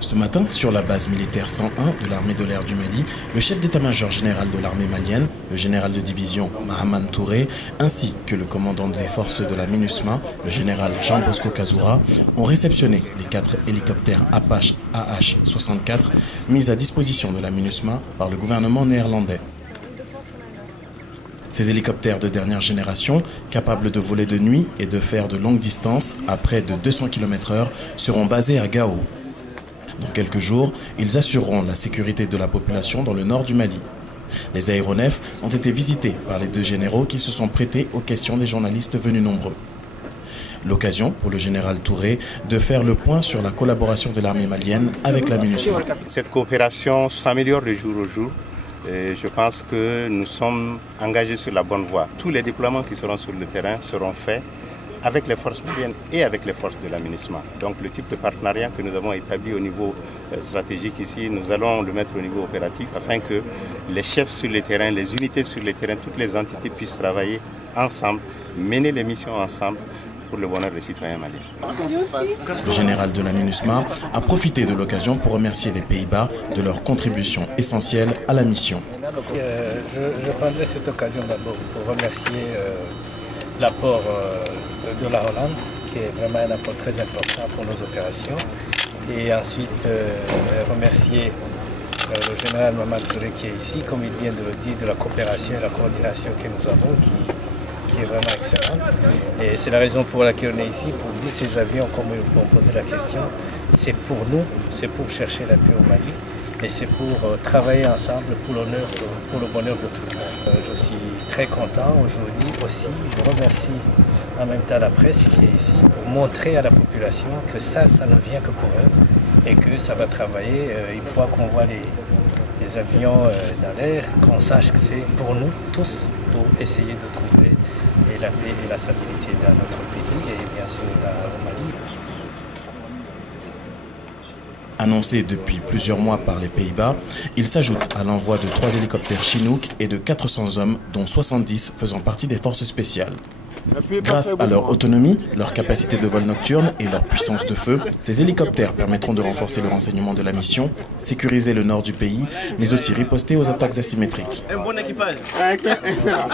Ce matin, sur la base militaire 101 de l'armée de l'air du Mali, le chef d'état-major général de l'armée malienne, le général de division Mahaman Touré, ainsi que le commandant des forces de la MINUSMA, le général Jean-Bosco Kazoura, ont réceptionné les 4 hélicoptères Apache AH-64 mis à disposition de la MINUSMA par le gouvernement néerlandais. Ces hélicoptères de dernière génération, capables de voler de nuit et de faire de longues distances à près de 200 km/h, seront basés à Gao. Dans quelques jours, ils assureront la sécurité de la population dans le nord du Mali. Les aéronefs ont été visités par les 2 généraux qui se sont prêtés aux questions des journalistes venus nombreux. L'occasion pour le général Touré de faire le point sur la collaboration de l'armée malienne avec la MINUSMA. Cette coopération s'améliore de jour au jour. Et je pense que nous sommes engagés sur la bonne voie. Tous les déploiements qui seront sur le terrain seront faits avec les forces maliennes et avec les forces de la MINUSMA. Donc le type de partenariat que nous avons établi au niveau stratégique ici, nous allons le mettre au niveau opératif afin que les chefs sur le terrain, les unités sur le terrain, toutes les entités puissent travailler ensemble, mener les missions ensemble pour le bonheur des citoyens maliens. Le général de la MINUSMA a profité de l'occasion pour remercier les Pays-Bas de leur contribution essentielle à la mission. Je prendrai cette occasion d'abord pour remercier l'apport de la Hollande, qui est vraiment un apport très important pour nos opérations. Et ensuite, remercier le général Mahaman Touré qui est ici, comme il vient de le dire, de la coopération et la coordination que nous avons, qui est vraiment excellente. Et c'est la raison pour laquelle on est ici, pour dire ces avions, comme ils m'ont posé la question, c'est pour nous, c'est pour chercher la paix au Mali. Et c'est pour travailler ensemble pour l'honneur, pour le bonheur de tout le monde. Je suis très content aujourd'hui aussi. Je remercie en même temps la presse qui est ici pour montrer à la population que ça ne vient que pour eux et que ça va travailler une fois qu'on voit les avions dans l'air, qu'on sache que c'est pour nous tous, pour essayer de trouver la paix et la stabilité dans notre pays et bien sûr au Mali. Annoncé depuis plusieurs mois par les Pays-Bas, il s'ajoute à l'envoi de 3 hélicoptères Chinook et de 400 hommes, dont 70 faisant partie des forces spéciales. Grâce à leur autonomie, leur capacité de vol nocturne et leur puissance de feu, ces hélicoptères permettront de renforcer le renseignement de la mission, sécuriser le nord du pays, mais aussi riposter aux attaques asymétriques. Un bon équipage. Excellent.